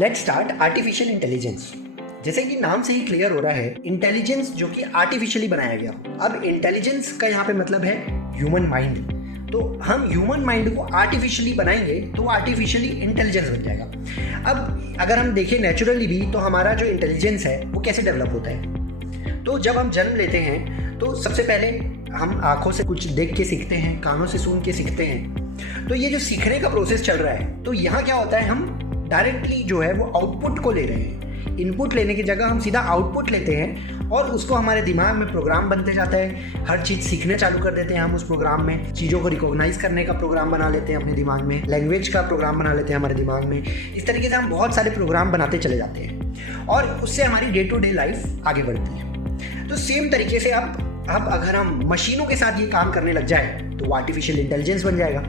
Let's start artificial intelligence. जैसे कि नाम से ही क्लियर हो रहा है, इंटेलिजेंस जो कि आर्टिफिशियली बनाया गया। अब इंटेलिजेंस का यहाँ पे मतलब है ह्यूमन माइंड। तो हम ह्यूमन माइंड को आर्टिफिशियली बनाएंगे तो वो आर्टिफिशियली इंटेलिजेंस बन जाएगा। अब अगर हम देखें नेचुरली भी, तो हमारा जो इंटेलिजेंस है वो कैसे डेवलप होता है। तो जब हम जन्म लेते हैं तो सबसे पहले हम आँखों से कुछ देख के सीखते हैं, कानों से सुन के सीखते हैं। तो ये जो सीखने का प्रोसेस चल रहा है, तो यहाँ क्या होता है, हम डायरेक्टली जो है वो आउटपुट को ले रहे हैं। इनपुट लेने की जगह हम सीधा आउटपुट लेते हैं और उसको हमारे दिमाग में प्रोग्राम बनते जाता है। हर चीज़ सीखने चालू कर देते हैं हम उस प्रोग्राम में। चीज़ों को रिकॉग्नाइज करने का प्रोग्राम बना लेते हैं अपने दिमाग में, लैंग्वेज का प्रोग्राम बना लेते हैं हमारे दिमाग में। इस तरीके से हम बहुत सारे प्रोग्राम बनाते चले जाते हैं और उससे हमारी डे टू डे लाइफ आगे बढ़ती है। तो सेम तरीके से अब अगर हम मशीनों के साथ ये काम करने लग जाए तो वो आर्टिफिशियल इंटेलिजेंस बन जाएगा।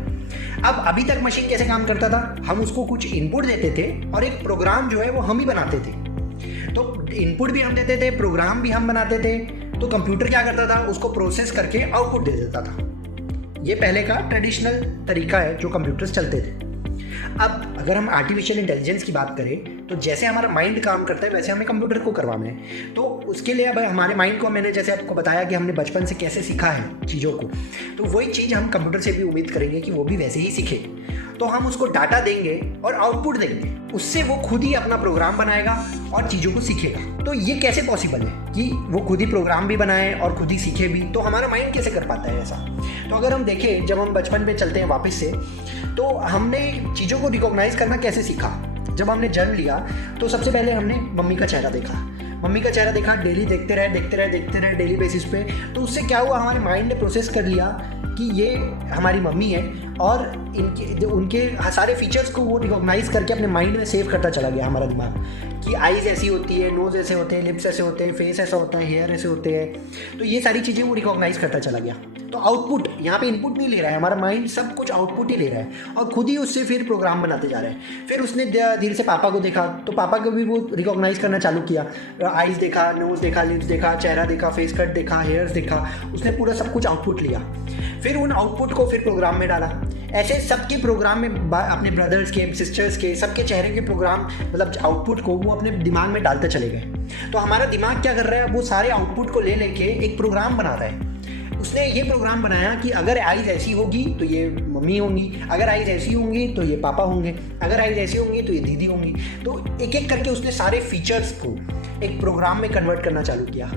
अब अभी तक मशीन कैसे काम करता था, हम उसको कुछ इनपुट देते थे और एक प्रोग्राम जो है वो हम ही बनाते थे। तो इनपुट भी हम देते थे, प्रोग्राम भी हम बनाते थे। तो कंप्यूटर क्या करता था, उसको प्रोसेस करके आउटपुट दे देता था। ये पहले का ट्रेडिशनल तरीका है जो कंप्यूटर्स चलते थे। अब अगर हम आर्टिफिशियल इंटेलिजेंस की बात करें तो जैसे हमारा माइंड काम करता है वैसे हमें कंप्यूटर को करवाना है। तो उसके लिए अब हमारे माइंड को, मैंने जैसे आपको बताया कि हमने बचपन से कैसे सीखा है चीज़ों को, तो वही चीज़ हम कंप्यूटर से भी उम्मीद करेंगे कि वो भी वैसे ही सीखे। तो हम उसको डाटा देंगे और आउटपुट देंगे, उससे वो खुद ही अपना प्रोग्राम बनाएगा और चीज़ों को सीखेगा। तो ये कैसे पॉसिबल है कि वो खुद ही प्रोग्राम भी बनाए और खुद ही सीखे भी? तो हमारा माइंड कैसे कर पाता है ऐसा? तो अगर हम देखें, जब हम बचपन में चलते हैं वापस से, तो हमने चीज़ों को रिकॉग्नाइज करना कैसे सीखा। जब हमने जन्म लिया तो सबसे पहले हमने मम्मी का चेहरा देखा, डेली देखते रहे डेली बेसिस पे। तो उससे क्या हुआ, हमारे माइंड ने प्रोसेस कर लिया कि ये हमारी मम्मी है और उनके सारे फीचर्स को वो रिकॉग्नाइज करके अपने माइंड में सेव करता चला गया हमारा दिमाग, कि आईज ऐसी होती है, नोज़ ऐसे होते हैं, लिप्स ऐसे होते हैं, फेस ऐसा होता है, हेयर ऐसे होते हैं। तो ये सारी चीज़ें वो रिकॉग्नाइज करता चला गया। तो आउटपुट, यहाँ पे इनपुट नहीं ले रहा है हमारा माइंड, सब कुछ आउटपुट ही ले रहा है और खुद ही उससे फिर प्रोग्राम बनाते जा रहे हैं। फिर उसने धीरे से पापा को देखा तो पापा को भी वो रिकॉग्नाइज करना चालू किया। आईज देखा, नोज़ देखा, लिप्स देखा, चेहरा देखा, फेस कट देखा, हेयर्स देखा, उसने पूरा सब कुछ आउटपुट लिया। फिर उन आउटपुट को फिर प्रोग्राम में डाला। ऐसे सबके प्रोग्राम में अपने ब्रदर्स के, सिस्टर्स के, सबके चेहरे के प्रोग्राम, मतलब आउटपुट को वो अपने दिमाग में डालते चले गए। तो हमारा दिमाग क्या कर रहा है, वो सारे आउटपुट को ले लेके एक प्रोग्राम बना रहा है। उसने ये प्रोग्राम बनाया कि अगर आईज ऐसी होगी तो ये मम्मी होंगी, अगर आईज ऐसी होंगी तो ये पापा होंगे, अगर आईज ऐसी होंगी तो ये दीदी होंगी। तो एक एक करके उसने सारे फीचर्स को एक प्रोग्राम में कन्वर्ट करना चालू किया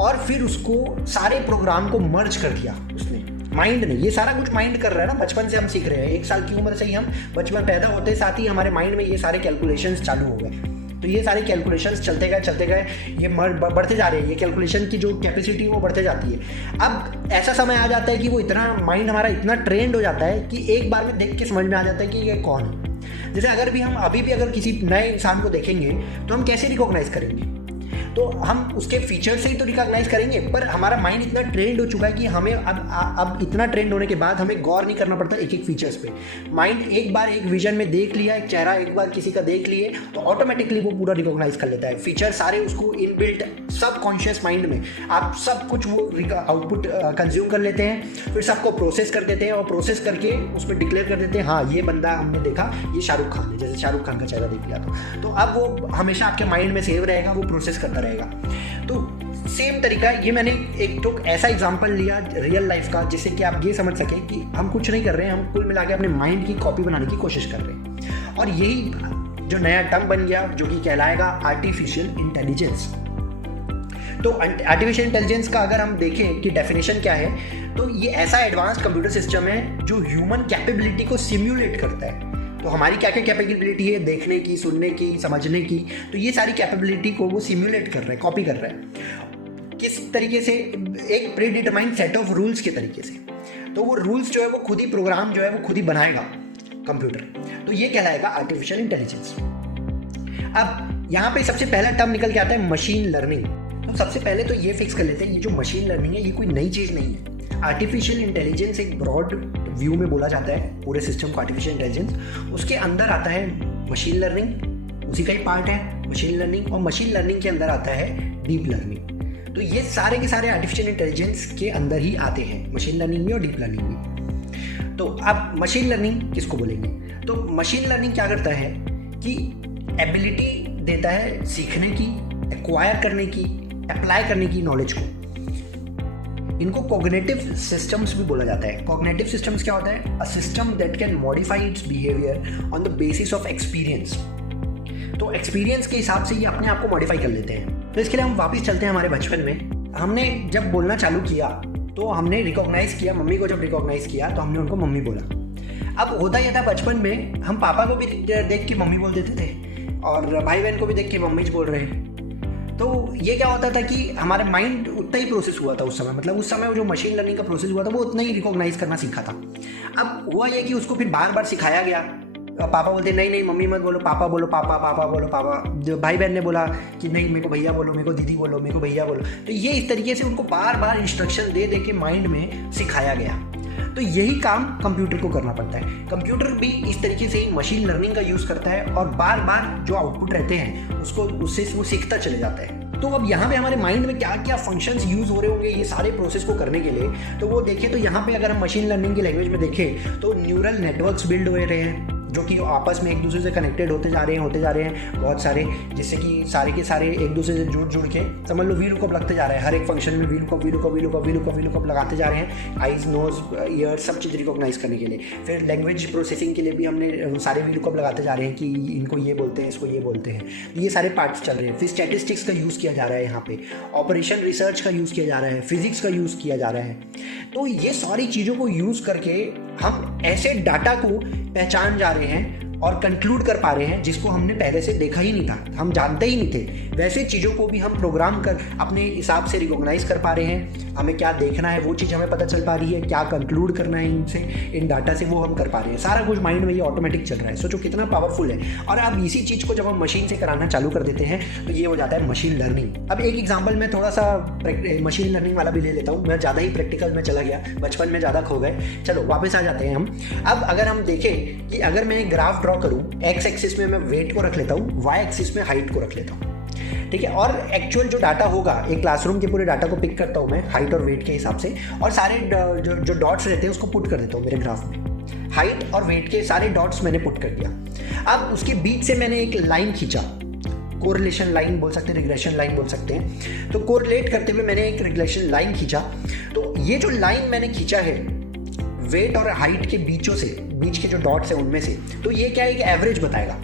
और फिर उसको सारे प्रोग्राम को मर्ज कर दिया उसने। माइंड ने, ये सारा कुछ माइंड कर रहा है ना, बचपन से हम सीख रहे हैं। 1 साल की उम्र से ही हम बचपन पैदा होते साथ ही हमारे माइंड में ये सारे कैलकुलेशंस चालू हो गए। तो ये सारे कैलकुलेशंस चलते गए, ये बढ़ते जा रहे हैं। ये कैलकुलेशन की जो कैपेसिटी वो बढ़ते जाती है। अब ऐसा समय आ जाता है कि वो इतना माइंड हमारा इतना ट्रेंड हो जाता है कि एक बार में देख के समझ में आ जाता है कि ये कौन है। जैसे अभी भी अगर किसी नए इंसान को देखेंगे तो हम कैसे रिकॉग्नाइज करेंगे? तो हम उसके फीचर से ही तो रिकॉग्नाइज करेंगे, पर हमारा माइंड इतना ट्रेंड हो चुका है कि हमें अब इतना ट्रेंड होने के बाद हमें गौर नहीं करना पड़ता एक एक फीचर्स पे। माइंड एक बार एक विजन में देख लिया, एक चेहरा एक बार किसी का देख लिए तो ऑटोमेटिकली वो पूरा रिकॉग्नाइज कर लेता है। फीचर सारे उसको इनबिल्ट सब कॉन्शियस माइंड में आप सब कुछ वो आउटपुट कंज्यूम कर लेते हैं, फिर सबको प्रोसेस कर देते हैं और प्रोसेस करके उसमें डिक्लेयर कर देते हैं, हाँ ये बंदा हमने देखा, ये शाहरुख खान है। जैसे शाहरुख खान का चेहरा देख लिया तो अब वो हमेशा आपके माइंड में सेव रहेगा, वो प्रोसेस करता रहेगा। तो सेम तरीका, ये मैंने एक तो ऐसा एग्जांपल लिया रियल लाइफ का जिससे कि आप ये समझ सकें कि हम कुछ नहीं कर रहे हैं, हम कुल मिला के अपने माइंड की कॉपी बनाने की कोशिश कर रहे हैं। और यही जो नया टर्म बन गया जो कि कहलाएगा आर्टिफिशियल इंटेलिजेंस। तो आर्टिफिशियल इंटेलिजेंस का अगर हम देखें कि डेफिनेशन क्या है, तो ये ऐसा एडवांस्ड कंप्यूटर सिस्टम है जो ह्यूमन कैपेबिलिटी को सिम्युलेट करता है। तो हमारी क्या क्या कैपेबिलिटी है, देखने की, सुनने की, समझने की, तो ये सारी कैपेबिलिटी को वो सिम्युलेट कर रहा है, कॉपी कर रहा है। किस तरीके से? एक pre determined set of rules के तरीके से। तो वो रूल्स जो है वो खुद ही प्रोग्राम जो है वो खुद ही बनाएगा कंप्यूटर। तो ये कहलाएगा आर्टिफिशियल इंटेलिजेंस। अब यहाँ पे सबसे पहला टर्म निकल के आता है मशीन लर्निंग। तो सबसे पहले तो ये फिक्स कर लेते हैं, ये जो मशीन लर्निंग है ये कोई नई चीज़ नहीं है। आर्टिफिशियल इंटेलिजेंस एक ब्रॉड व्यू में बोला जाता है पूरे सिस्टम को आर्टिफिशियल इंटेलिजेंस। उसके अंदर आता है मशीन लर्निंग, उसी का ही पार्ट है मशीन लर्निंग, और मशीन लर्निंग के अंदर आता है डीप लर्निंग। तो ये सारे के सारे आर्टिफिशियल इंटेलिजेंस के अंदर ही आते हैं, मशीन लर्निंग में और डीप लर्निंग में। तो अब मशीन लर्निंग किसको बोलेंगे? तो मशीन लर्निंग क्या करता है कि एबिलिटी देता है सीखने की, एक्वायर करने की, अप्लाई करने की नॉलेज को। इनको कॉग्निटिव सिस्टम्स भी बोला जाता है। कॉग्निटिव सिस्टम्स क्या होता है? A system that can modify it's behaviour on the basis of experience. तो एक्सपीरियंस के हिसाब से ये अपने आप को मॉडिफाई कर लेते हैं। तो इसके लिए हम वापस चलते हैं हमारे बचपन में। हमने जब बोलना चालू किया तो हमने रिकॉग्नाइज किया, मम्मी को जब रिकॉग्नाइज किया तो हमने उनको मम्मी बोला। अब होता यह था बचपन में हम पापा को भी देख के मम्मी बोल देते थे और भाई बहन को भी देख के मम्मी बोल रहे हैं। तो ये क्या होता था कि हमारे माइंड उतना ही प्रोसेस हुआ था उस समय, मतलब उस समय जो मशीन लर्निंग का प्रोसेस हुआ था वो उतना ही रिकॉग्नाइज करना सीखा था। अब हुआ ये कि उसको फिर बार बार सिखाया गया। पापा बोलते नहीं नहीं मम्मी मत बोलो, पापा बोलो, पापा पापा बोलो पापा। जो भाई बहन ने बोला कि नहीं मेरे को भैया बोलो, मेरे को दीदी बोलो, मेरे को भैया बोलो। तो ये इस तरीके से उनको बार बार इंस्ट्रक्शन दे दे के माइंड में सिखाया गया। तो यही काम कंप्यूटर को करना पड़ता है। कंप्यूटर भी इस तरीके से ही मशीन लर्निंग का यूज़ करता है और बार बार जो आउटपुट रहते हैं उसको उससे वो सीखता चले जाता है। तो अब यहाँ पे हमारे माइंड में क्या क्या फंक्शंस यूज़ हो रहे होंगे ये सारे प्रोसेस को करने के लिए, तो वो देखें तो यहाँ पे अगर हम मशीन लर्निंग की लैंग्वेज में देखें तो न्यूरल नेटवर्क्स बिल्ड हो रहे हैं जो कि आपस में एक दूसरे से कनेक्टेड होते जा रहे हैं बहुत सारे, जिससे कि सारे के सारे एक दूसरे से जुड़ के समझ लो वी लुकअप लगते जा रहे हैं। हर एक फंक्शन में वी लुकअप लगाते जा रहे हैं, आइज नोज ईयर सब चीज़ रिकॉग्नाइज करने के लिए। फिर लैंग्वेज प्रोसेसिंग के लिए भी हमने सारे वी लुकअप लगाते जा रहे हैं कि इनको ये बोलते हैं, इसको ये बोलते हैं। ये सारे पार्ट्स चल रहे हैं। फिर स्टैटिस्टिक्स का यूज़ किया जा रहा है, यहाँ पे ऑपरेशन रिसर्च का यूज़ किया जा रहा है, फिजिक्स का यूज़ किया जा रहा है। तो ये सारी चीज़ों को यूज़ करके हम ऐसे डाटा को पहचान जा रहे हैं और कंक्लूड कर पा रहे हैं जिसको हमने पहले से देखा ही नहीं था, हम जानते ही नहीं थे। वैसे चीज़ों को भी हम प्रोग्राम कर अपने हिसाब से रिकॉग्नाइज कर पा रहे हैं। हमें क्या देखना है वो चीज़ हमें पता चल पा रही है, क्या कंक्लूड करना है इनसे, इन डाटा से वो हम कर पा रहे हैं। सारा कुछ माइंड में ये ऑटोमेटिक चल रहा है। सोचो कितना पावरफुल है। और अब इसी चीज़ को जब हम मशीन से कराना चालू कर देते हैं तो ये हो जाता है मशीन लर्निंग। अब एक एग्जाम्पल मैं थोड़ा सा मशीन लर्निंग वाला भी ले लेता हूँ। मैं ज़्यादा ही प्रैक्टिकल में चला गया, बचपन में ज़्यादा खो गए। चलो वापस आ जाते हैं हम। अब अगर हम देखें कि अगर मैं ग्राफ ड्रॉ करूँ, एक्स एक्सिस में मैं वेट को रख लेता हूँ, वाई एक्सिस में हाइट को रख लेता हूँ, ठीक है। और एक्चुअल जो डाटा होगा, एक क्लासरूम के पूरे डाटा को पिक करता हूँ मैं हाइट और वेट के हिसाब से, और सारे जो डॉट्स रहते हैं उसको पुट कर देता हूँ मेरे ग्राफ में। हाइट और वेट के सारे डॉट्स मैंने पुट कर दिया। अब उसके बीच से मैंने एक लाइन खींचा, कोरिलेशन लाइन बोल सकते हैं, रिग्रेशन लाइन बोल सकते हैं। तो कोरिलेट करते हुए मैंने एक रिग्रेशन लाइन खींचा। तो ये जो लाइन मैंने खींचा है वेट और हाइट के बीच के जो डॉट्स हैं उनमें से, तो ये क्या है, एक एवरेज बताएगा।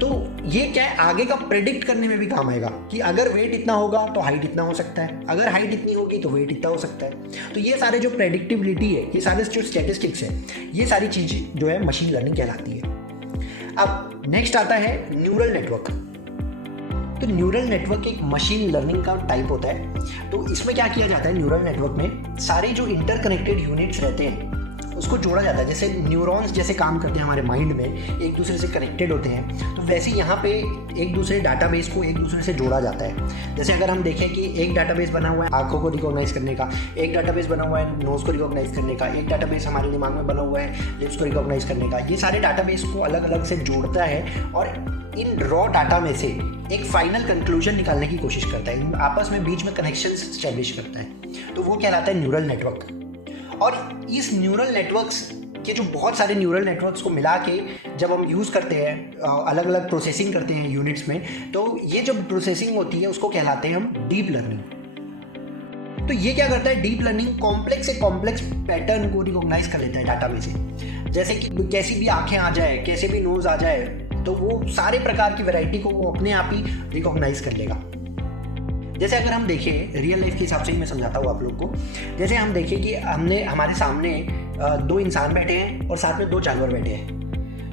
तो ये क्या है, आगे का प्रेडिक्ट करने में भी काम आएगा कि अगर वेट इतना होगा तो हाइट इतना हो सकता है, अगर हाइट इतनी होगी तो वेट इतना हो सकता है। तो ये सारे जो प्रेडिक्टिबिलिटी है, ये सारे जो स्टैटिस्टिक्स है, ये सारी चीज़ जो है मशीन लर्निंग कहलाती है। अब नेक्स्ट आता है न्यूरल नेटवर्क। तो न्यूरल नेटवर्क एक मशीन लर्निंग का टाइप होता है। तो इसमें क्या किया जाता है, न्यूरल नेटवर्क में सारे जो इंटरकनेक्टेड यूनिट्स रहते हैं उसको जोड़ा जाता है। जैसे न्यूरॉन्स जैसे काम करते हैं हमारे माइंड में, एक दूसरे से कनेक्टेड होते हैं, तो वैसे यहाँ पे एक दूसरे डाटाबेस को एक दूसरे से जोड़ा जाता है। जैसे अगर हम देखें कि एक डाटाबेस बना हुआ है आँखों को रिकॉग्नाइज करने का, एक डाटाबेस बना हुआ है नोज़ को रिकॉग्नाइज करने का, एक डाटाबेस हमारे दिमाग में बना हुआ है लिप्स को रिकॉग्नाइज करने का। ये सारे डाटाबेस को अलग अलग से जोड़ता है और इन रॉ डाटा में से एक फाइनल कंक्लूजन निकालने की कोशिश करता है, आपस में बीच में कनेक्शन स्टैब्लिश करता है। तो वो कहलाता है न्यूरल नेटवर्क। और इस न्यूरल नेटवर्क्स के जो बहुत सारे न्यूरल नेटवर्क्स को मिला के जब हम यूज़ करते हैं, अलग अलग प्रोसेसिंग करते हैं यूनिट्स में, तो ये जो प्रोसेसिंग होती है उसको कहलाते हैं हम डीप लर्निंग। तो ये क्या करता है, डीप लर्निंग कॉम्प्लेक्स से कॉम्प्लेक्स पैटर्न को रिकॉग्नाइज कर लेता है डाटा में से। जैसे कि कैसी भी आंखें आ जाए, कैसे भी नोज़ आ जाए, तो वो सारे प्रकार की वैरायटी को वो अपने आप ही रिकॉग्नाइज कर लेगा। जैसे अगर हम देखें रियल लाइफ के हिसाब से ही मैं समझाता हूँ आप लोग को। जैसे हम देखें कि हमारे सामने दो इंसान बैठे हैं और साथ में दो जानवर बैठे हैं।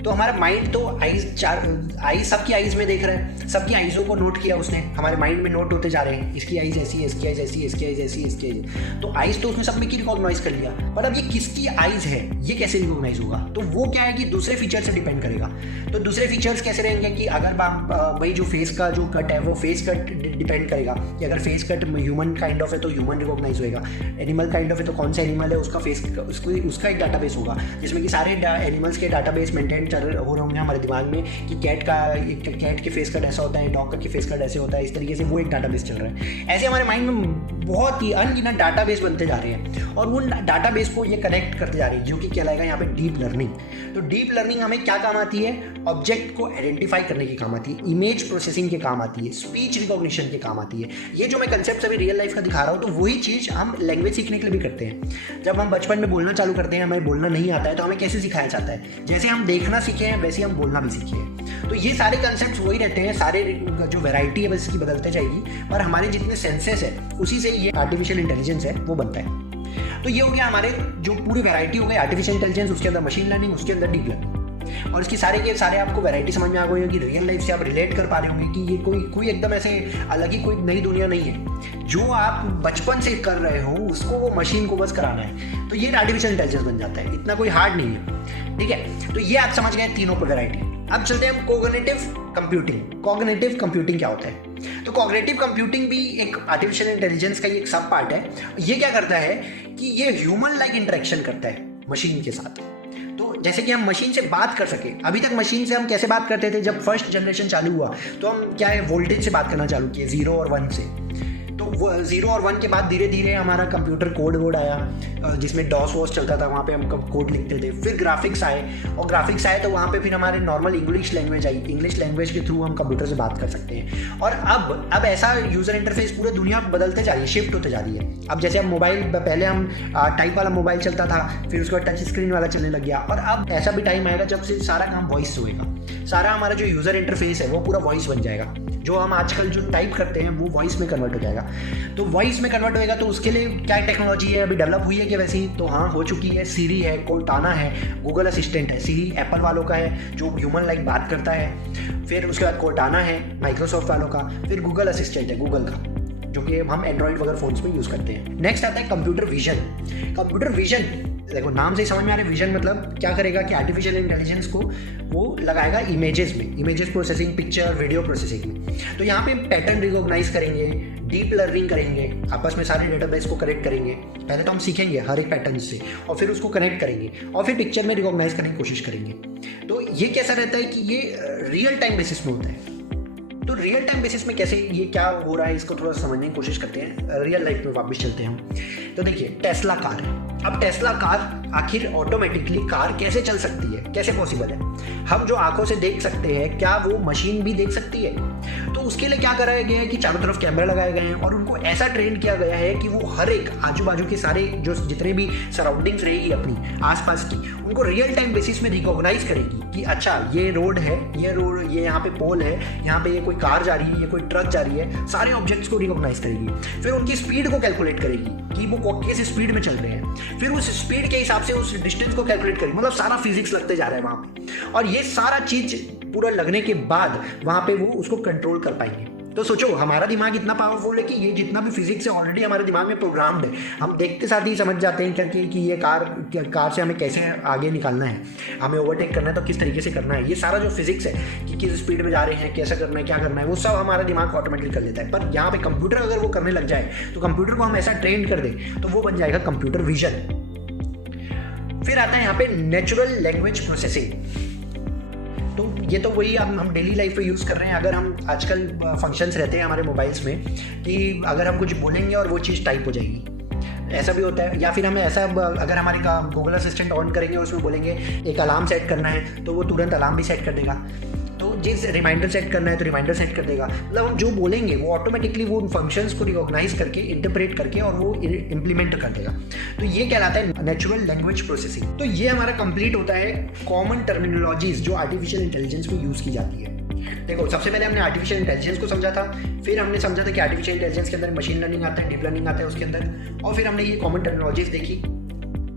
तो हमारा माइंड तो आईज सबकी आईज में देख रहा है, सबकी आईजों को नोट किया उसने, हमारे माइंड में नोट होते जा रहे हैं, इसकी आईज ऐसी है, इसकी आईज ऐसी है, इसकी आईज ऐसी है, इसकी आईज। तो आईज तो उसने सब में की रिकॉग्नाइज कर लिया, पर अब ये किसकी आईज है ये कैसे रिकॉग्नाइज होगा? तो वो क्या है कि दूसरे फीचर से डिपेंड करेगा। तो दूसरे फीचर्स कैसे रहेंगे कि अगर भाई जो फेस का जो कट है वो फेस कट डिपेंड करेगा कि अगर face cut human kind of है तो ह्यूमन रिकॉग्नाइज होएगा, एनिमल काइंड ऑफ है तो कौन सा एनिमल है उसका फेस उसका एक डाटाबेस होगा जिसमें कि सारे एनिमल्स के डाटाबेस मेंटेन हो रहे होंगे हमारे दिमाग में कि कैट के फेस कट ऐसा होता है, डॉग का फेस कट ऐसे होता है, इस तरीके से वो एक डाटाबेस चल रहा है। ऐसे हमारे माइंड में बहुत ही अनगिनत डाटाबेस बनते जा रहे हैं और उन डाटाबेस को ये कनेक्ट करते जा रही है, जो कि कहलाएगा यहाँ पे डीप लर्निंग। तो डीप लर्निंग हमें क्या काम आती है? ऑब्जेक्ट को आइडेंटिफाई करने के काम आती है, इमेज प्रोसेसिंग के काम आती है, स्पीच रिकॉग्निशन के काम आती है। ये जो मैं कंसेप्ट अभी रियल लाइफ का दिखा रहा हूँ, तो वही चीज़ हम लैंग्वेज सीखने के लिए भी करते हैं। जब हम बचपन में बोलना चालू करते हैं, हमें बोलना नहीं आता है, तो हमें कैसे सिखाया जाता है? जैसे हम देखना सीखे हैं वैसे हम बोलना भी सीखे हैं। तो ये सारे कंसेप्ट वही रहते हैं, सारे जो वैरायटी है बस इसकी बदलते जाएगी, पर हमारे जितने सेंसेस है उसी से ये आर्टिफिशियल इंटेलिजेंस है वो बनता है। तो ये हो गया हमारे जो पूरी वैरायटी हो गई आर्टिफिशियल इंटेलिजेंस, उसके अंदर मशीन लर्निंग, उसके अंदर डीप लर्निंग, और इसकी सारे के सारे आपको वैरायटी समझ में आ गई होगी। रियल लाइफ से आप रिलेट कर पा रहे होंगे कि ये कोई एकदम ऐसे अलग ही कोई नई दुनिया नहीं है। जो आप बचपन से कर रहे हो उसको वो मशीन को बस कराना है, तो ये आर्टिफिशियल इंटेलिजेंस बन जाता है, इतना कोई हार्ड नहीं है। ठीक है, तो ये आप समझ गए तीनों पर वैरायटी। अब चलते हैं कोग्निटिव कंप्यूटिंग। कॉग्निटिव कंप्यूटिंग क्या होता है? तो कॉग्निटिव कंप्यूटिंग भी एक आर्टिफिशियल इंटेलिजेंस का ही एक सब पार्ट है। ये क्या करता है कि ये ह्यूमन लाइक इंटरेक्शन करता है मशीन के साथ। तो जैसे कि हम मशीन से बात कर सके, अभी तक मशीन से हम कैसे बात करते थे? जब फर्स्ट जनरेशन चालू हुआ तो हम क्या है, वोल्टेज से बात करना चालू किए, 0 और 1 से। तो वो 0 और 1 के बाद धीरे धीरे हमारा कंप्यूटर कोड वोड आया, जिसमें डॉस वॉस चलता था, वहाँ पे हम कोड लिखते थे। फिर ग्राफिक्स आए, और ग्राफिक्स आए तो वहाँ पे फिर हमारे normal English language I. English language के थ्रू हम कंप्यूटर से बात कर सकते हैं। और अब ऐसा यूज़र इंटरफेस पूरे दुनिया बदलते जा रही है, शिफ्ट होते जा रही है। अब जैसे हम मोबाइल, पहले हम टाइप वाला मोबाइल चलता था, फिर उसके बाद टच स्क्रीन वाला चलने लग गया, और अब ऐसा भी टाइम आएगा जब से सारा काम वॉइस होएगा। सारा हमारा जो यूज़र इंटरफेस है वो पूरा वॉइस बन जाएगा। जो हम आजकल जो टाइप करते हैं वो वॉइस में कन्वर्ट हो जाएगा। तो वॉइस में कन्वर्ट होएगा, तो उसके लिए क्या टेक्नोलॉजी है, अभी डेवलप हुई है कि वैसे ही? तो हाँ, हो चुकी है। सीरी है, कोर्टाना है, गूगल असिस्टेंट है। सीरी एप्पल वालों का है जो ह्यूमन लाइक बात करता है। फिर उसके बाद कोर्टाना है माइक्रोसॉफ्ट वालों का। फिर गूगल असिस्टेंट है गूगल का, जो कि हम एंड्रॉइड वगैरह फोन्स में यूज़ करते हैं। नेक्स्ट आता है कंप्यूटर विजन। कंप्यूटर विजन, देखो नाम से ही समझ में आ रहा है विजन मतलब क्या करेगा कि आर्टिफिशियल इंटेलिजेंस को वो लगाएगा इमेजेस में, images processing, picture video processing में। तो यहाँ पे पैटर्न रिकॉग्नाइज करेंगे, डीप लर्निंग करेंगे, आपस में सारे डेटाबेस को कनेक्ट करेंगे। पहले तो हम सीखेंगे हर एक पैटर्न से, और फिर उसको कनेक्ट करेंगे, और फिर पिक्चर में रिकॉग्नाइज करने की कोशिश करेंगे। तो ये कैसा रहता है कि ये रियल टाइम बेसिस में होता है। तो रियल टाइम बेसिस में कैसे ये क्या हो रहा है, इसको थोड़ा समझने की कोशिश करते हैं। रियल लाइफ में वापस चलते हैं हम। तो देखिए टेस्ला कार है। अब टेस्ला कार आखिर ऑटोमेटिकली कार कैसे चल सकती है, कैसे पॉसिबल है? हम जो आंखों से देख सकते हैं, क्या वो मशीन भी देख सकती है? तो उसके लिए क्या कराया गया है कि चारों तरफ कैमरा लगाए गए हैं, और उनको ऐसा ट्रेन किया गया है कि वो हर एक आजू बाजू के सारे जो जितने भी सराउंडिंग्स रहेगी अपनी आसपास की, उनको रियल टाइम बेसिस में रिकॉग्नाइज करेगी कि अच्छा ये रोड है, ये यहाँ पे पोल है, यहाँ पे ये कोई कार जा रही है, ये कोई ट्रक जा रही है। सारे ऑब्जेक्ट्स को रिकॉग्नाइज करेगी। फिर उनकी स्पीड को कैलकुलेट करेगी कि वो किस स्पीड में चल रहे हैं। फिर उस स्पीड के हिसाब से उस डिस्टेंस को कैलकुलेट करेगी। मतलब सारा फिजिक्स लगते जा रहा है वहाँ पे, और ये सारा चीज पूरा लगने के बाद वहाँ पे वो उसको कंट्रोल कर पाएंगे। तो सोचो हमारा दिमाग इतना पावरफुल है कि ये जितना भी फिजिक्स है ऑलरेडी हमारे दिमाग में प्रोग्राम्ड है। हम देखते साथ ही समझ जाते हैं करके कि ये कार से हमें कैसे आगे निकालना है, हमें ओवरटेक करना है तो किस तरीके से करना है। ये सारा जो फिजिक्स है कि किस स्पीड में जा रहे हैं, कैसा करना है, क्या करना है, वो सब हमारा दिमाग ऑटोमेटिकली कर लेता है। पर यहाँ पे कंप्यूटर अगर वो करने लग जाए, तो कंप्यूटर को हम ऐसा ट्रेन कर दें तो वो बन जाएगा कंप्यूटर विजन। फिर आता है यहाँ पे नेचुरल लैंग्वेज प्रोसेसिंग। तो ये तो वही हम डेली लाइफ में यूज़ कर रहे हैं। अगर हम आजकल फंक्शंस रहते हैं हमारे मोबाइल्स में कि अगर हम कुछ बोलेंगे और वो चीज़ टाइप हो जाएगी, ऐसा भी होता है। या फिर हमें ऐसा, अगर हमारे का गूगल असिस्टेंट ऑन करेंगे, उसमें बोलेंगे एक अलार्म सेट करना है तो वो तुरंत अलार्म भी सेट कर देगा। तो जिस रिमाइंडर सेट करना है तो रिमाइंडर सेट कर देगा। मतलब हम जो बोलेंगे वो ऑटोमेटिकली वो उन फंक्शंस को रिकॉग्नाइज करके, इंटरप्रेट करके और वो इम्प्लीमेंट कर देगा। तो ये कहलाता है नेचुरल लैंग्वेज प्रोसेसिंग। तो ये हमारा कंप्लीट होता है कॉमन टर्मिनोलॉजीज जो आर्टिफिशियल इंटेलिजेंस में यूज़ की जाती है। देखो सबसे पहले हमने आर्टिफिशियल इंटेलिजेंस को समझा था, फिर हमने समझा था कि आर्टिफिशियल इंटेलिजेंस के अंदर मशीन लर्निंग आता है, डीप लर्निंग आता है उसके अंदर, और फिर हमने ये कॉमन टर्मिनोलॉजीज देखी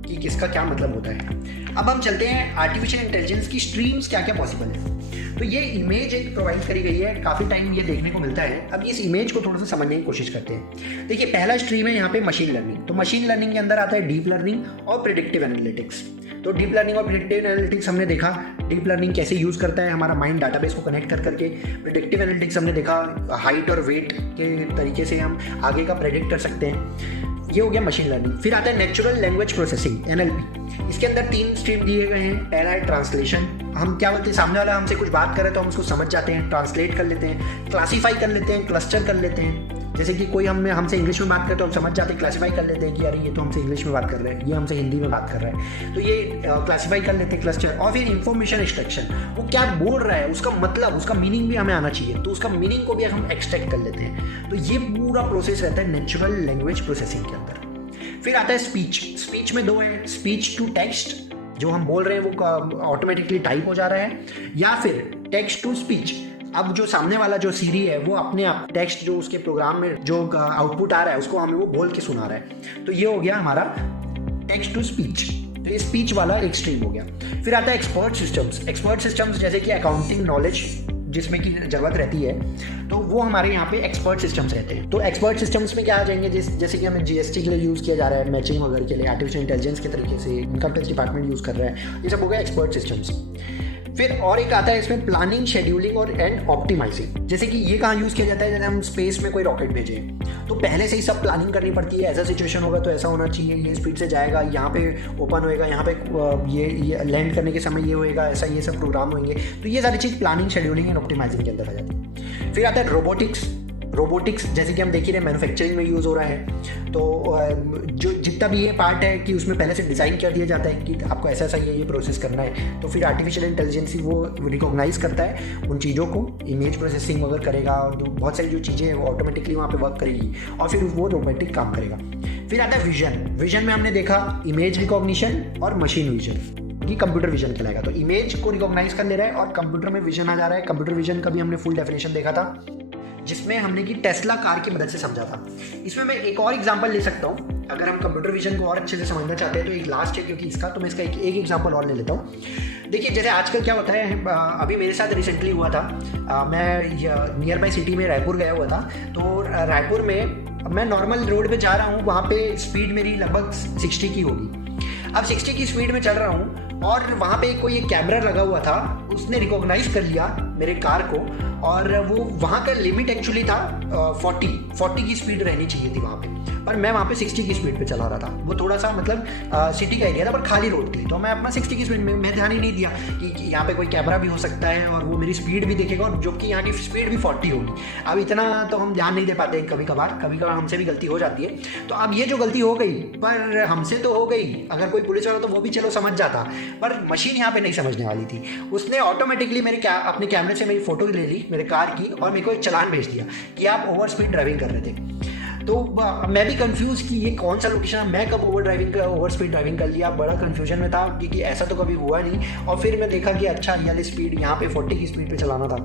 कि किसका क्या मतलब होता है। अब हम चलते हैं आर्टिफिशियल इंटेलिजेंस की स्ट्रीम्स क्या क्या पॉसिबल है। तो ये इमेज एक प्रोवाइड करी गई है, काफ़ी टाइम ये देखने को मिलता है। अब इस इमेज को थोड़ा सा समझने की कोशिश करते हैं। देखिए पहला स्ट्रीम है यहाँ पे मशीन लर्निंग। तो मशीन लर्निंग के अंदर आता है डीप लर्निंग और प्रेडिक्टिव एनालिटिक्स। तो डीप लर्निंग और प्रेडिक्टिव एनालिटिक्स हमने देखा, डीप लर्निंग कैसे यूज़ करता है हमारा माइंड डाटाबेस को कनेक्ट कर करके। प्रेडिक्टिव एनालिटिक्स हमने देखा हाइट और वेट के तरीके से हम आगे का प्रेडिक्ट कर सकते हैं। ये हो गया मशीन लर्निंग। फिर आता है नेचुरल लैंग्वेज प्रोसेसिंग, NLP। इसके अंदर 3 स्ट्रीम दिए गए हैं। पहला है ट्रांसलेशन। हम क्या बोलते हैं, सामने वाला हमसे कुछ बात करे तो हम उसको समझ जाते हैं, ट्रांसलेट कर लेते हैं, क्लासीफाई कर लेते हैं, क्लस्टर कर लेते हैं। जैसे कि कोई हमसे इंग्लिश में बात करे तो हम समझ जाते हैं, क्लासीफाई कर लेते हैं कि अरे ये तो हमसे इंग्लिश में बात कर रहे हैं, ये हमसे हिंदी में बात कर रहा है, तो ये क्लासीफाई कर लेते हैं क्लस्टर। और फिर इंफॉर्मेशन एक्सट्रैक्शन, वो क्या बोल रहा है उसका मतलब, उसका मीनिंग भी हमें आना चाहिए, तो उसका मीनिंग को भी हम एक्सट्रैक्ट कर लेते हैं। तो ये पूरा प्रोसेस रहता है नेचुरल लैंग्वेज प्रोसेसिंग के अंदर। फिर आता है स्पीच। स्पीच में दो है, स्पीच टू टेक्स्ट, जो हम बोल रहे हैं वो ऑटोमेटिकली टाइप हो जा रहा है, या फिर टेक्स्ट टू स्पीच। अब जो सामने वाला जो सीरी है वो अपने आप टेक्स्ट जो उसके प्रोग्राम में जो आउटपुट आ रहा है उसको हमें वो बोल के सुना रहा है। तो ये हो गया हमारा टेक्स्ट टू स्पीच। तो ये स्पीच वाला एक्सट्रीम हो गया। फिर आता है एक्सपर्ट सिस्टम्स। एक्सपर्ट सिस्टम्स जैसे कि अकाउंटिंग नॉलेज जिसमें की ज़रूरत रहती है, तो वो हमारे यहाँ पे एक्सपर्ट सिस्टम्स रहते हैं। तो एक्सपर्ट सिस्टम्स में क्या आ जाएंगे, जैसे कि हमें जीएसटी के लिए यूज़ किया जा रहा है, मैचिंग वगैरह के लिए आर्टिफिशियल इंटेलिजेंस के तरीके से इनकम टैक्स डिपार्टमेंट यूज़ कर रहा है, ये सब हो गया एक्सपर्ट सिस्टम्स। फिर और एक आता है इसमें प्लानिंग, शेड्यूलिंग और एंड ऑप्टिमाइजिंग। जैसे कि ये कहाँ यूज़ किया जाता है, जैसे हम स्पेस में कोई रॉकेट भेजें तो पहले से ही सब प्लानिंग करनी पड़ती है, ऐसा सिचुएशन होगा तो ऐसा होना चाहिए, ये स्पीड से जाएगा, यहाँ पे ओपन होएगा, यहाँ पे ये लैंड करने के समय ये होएगा, ऐसा ये सब प्रोग्राम होंगे। तो ये सारी चीज़ प्लानिंग, शेड्यूलिंग एंड ऑप्टिमाइजिंग के अंदर आ जाती है। फिर आता है रोबोटिक्स। रोबोटिक्स जैसे कि हम देख ही रहे हैं मैन्युफैक्चरिंग में यूज़ हो रहा है, तो जो जितना भी ये पार्ट है कि उसमें पहले से डिज़ाइन कर दिया जाता है कि आपको ऐसा ऐसा ये प्रोसेस करना है, तो फिर आर्टिफिशियल इंटेलिजेंस ही वो रिकॉग्नाइज करता है उन चीज़ों को, इमेज प्रोसेसिंग वगैरह करेगा और बहुत सारी जो चीज़ें हैं वो ऑटोमेटिकली वहाँ पे वर्क करेगी और फिर वो रोबोटिक काम करेगा। फिर आता है विजन। विजन में हमने देखा इमेज रिकॉग्निशन और मशीन विजन, कि कंप्यूटर विजन कहलाएगा। तो इमेज को रिकॉग्नाइज कर ले रहा है और कंप्यूटर में विजन आ जा रहा है। कंप्यूटर विजन का भी हमने फुल डेफिनेशन देखा था जिसमें हमने कि टेस्ला कार की मदद से समझा था। इसमें मैं एक और एग्जांपल ले सकता हूँ, अगर हम कंप्यूटर विजन को और अच्छे से समझना चाहते हैं तो एक लास्ट है क्योंकि इसका, तो मैं इसका एक एग्जांपल और ले लेता हूँ। देखिए जैसे आजकल क्या होता है, अभी मेरे साथ रिसेंटली हुआ था, मैं नियर बाई सिटी में रायपुर गया हुआ था, तो रायपुर में मैं नॉर्मल रोड पे जा रहा हूँ, वहाँ पे स्पीड मेरी लगभग 60 की होगी। अब 60 की स्पीड में चल रहा हूँ और वहाँ पे कोई एक कैमरा लगा हुआ था, उसने रिकॉग्नाइज कर लिया मेरे कार को, और वो वहाँ का लिमिट एक्चुअली था 40 की स्पीड रहनी चाहिए थी वहाँ पे, पर मैं वहाँ पे 60 की स्पीड पे चला रहा था। वो थोड़ा सा मतलब सिटी का एरिया था पर खाली रोड थी, तो मैं अपना 60 की स्पीड में, मैं ध्यान ही नहीं दिया कि यहाँ पे कोई कैमरा भी हो सकता है और वो मेरी स्पीड भी देखेगा, और जो कि यहाँ की स्पीड भी 40 होगी। अब इतना तो हम ध्यान नहीं दे पाते, कभी कभार हमसे भी गलती हो जाती है। तो अब ये जो गलती हो गई, पर हमसे तो हो गई, अगर कोई पुलिस वाला तो वो भी चलो समझ जाता, पर मशीन यहाँ पे नहीं समझने वाली थी। उसने ऑटोमेटिकली अपने कैमरे से मेरी फोटो ले ली मेरे कार की और मेरे को एक चालान भेज दिया कि आप ओवर स्पीड ड्राइविंग कर रहे थे। तो मैं भी कंफ्यूज कि ये कौन सा लोकेशन, मैं कब ओवर स्पीड ड्राइविंग कर लिया, बड़ा कंफ्यूजन में था क्योंकि ऐसा तो कभी हुआ नहीं। और फिर मैं देखा कि अच्छा ये स्पीड यहाँ पे 40 की स्पीड पे चलाना था।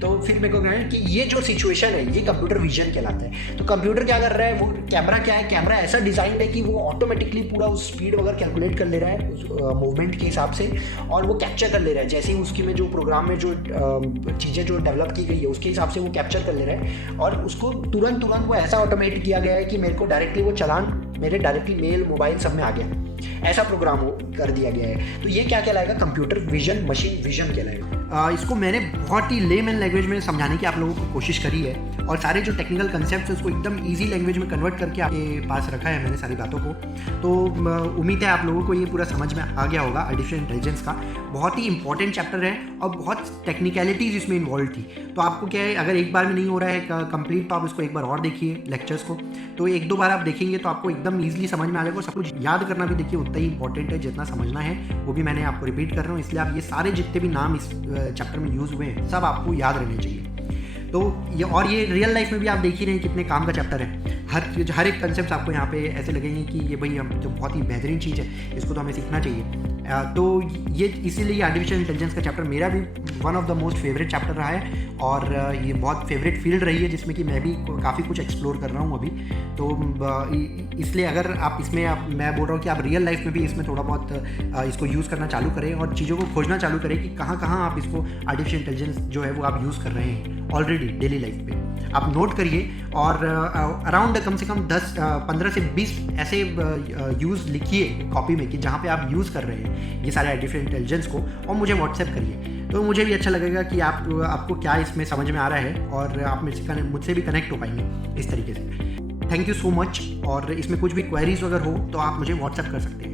तो फिर मेरे को कहा कि ये जो सिचुएशन है ये कंप्यूटर विजन कहलाता है। तो कंप्यूटर क्या कर रहा है, वो कैमरा क्या है, कैमरा ऐसा डिज़ाइन है कि वो ऑटोमेटिकली पूरा उस स्पीड वगैरह कैलकुलेट कर ले रहा है उस मूवमेंट के हिसाब से, और वो कैप्चर कर ले रहा है जैसे ही उसकी में जो प्रोग्राम में जो चीज़ें जो डेवलप की गई है उसके हिसाब से वो कैप्चर कर ले रहा है, और उसको तुरंत वो ऐसा ऑटोमेट किया गया है कि मेरे को डायरेक्टली वो चालान मेरे डायरेक्टली मेल, मोबाइल सब में आ गया। ऐसा प्रोग्राम कर दिया गया है। तो ये क्या कहलाएगा, कंप्यूटर विजन, मशीन विजन कहलाएगा। इसको मैंने बहुत ही लेमैन लैंग्वेज में समझाने की आप लोगों को कोशिश करी है, और सारे जो टेक्निकल कंसेप्ट है उसको एकदम इजी लैंग्वेज में कन्वर्ट करके आपके पास रखा है मैंने सारी बातों को। तो उम्मीद है आप लोगों को ये पूरा समझ में आ गया होगा। आर्टिफिशियल इंटेलिजेंस का बहुत ही इंपॉर्टेंट चैप्टर है और बहुत टेक्निकलिटीज़ इसमें इन्वॉल्व थी। तो आपको क्या है, अगर एक बार में नहीं हो रहा है कंप्लीट, तो आप इसको एक बार और देखिए लेक्चर्स को, तो 1-2 बार आप देखेंगे तो आपको एकदम ईजिली समझ में आ जाएगा। सब कुछ याद करना भी देखिए उतना ही इंपॉर्टेंट है जितना समझना है, वो भी मैंने आपको रिपीट कर रहा हूँ, इसलिए आप ये सारे जितने भी नाम इस चैप्टर में यूज़ हुए हैं सब आपको याद रहने चाहिए। तो ये रियल लाइफ में भी आप देख ही रहे हैं कितने काम का चैप्टर है। हर एक कंसेप्ट आपको यहाँ पे ऐसे लगेंगे कि ये भाई हम तो बहुत ही बेहतरीन चीज़ है, इसको तो हमें सीखना चाहिए। तो ये इसीलिए आर्टिफिशियल इंटेलिजेंस का चैप्टर मेरा भी one of the most favourite chapter रहा है, और ये बहुत फेवरेट फील्ड रही है जिसमें कि मैं भी काफ़ी कुछ एक्सप्लोर कर रहा हूँ अभी। तो इसलिए अगर आप इसमें मैं बोल रहा हूँ कि आप रियल लाइफ में भी इसमें थोड़ा बहुत इसको यूज़ करना चालू करें और चीज़ों को खोजना चालू करें कि कहाँ कहाँ आप इसको आर्टिफिशियल इंटेलिजेंस जो है वो आप यूज़ कर रहे हैं ऑलरेडी डेली लाइफ पे। आप नोट करिए और अराउंड कम से कम 15 से 20 ऐसे यूज़ लिखिए कॉपी में कि जहाँ पे आप यूज़ कर रहे हैं ये सारे आर्टिफिशियल इंटेलिजेंस को, और मुझे व्हाट्सएप करिए। तो मुझे भी अच्छा लगेगा कि आपको क्या इसमें समझ में आ रहा है, और आप मुझसे भी कनेक्ट हो पाएंगे इस तरीके से। Thank you so much. और इसमें कुछ भी क्वेरीज अगर हो तो आप मुझे व्हाट्सएप कर सकते हैं।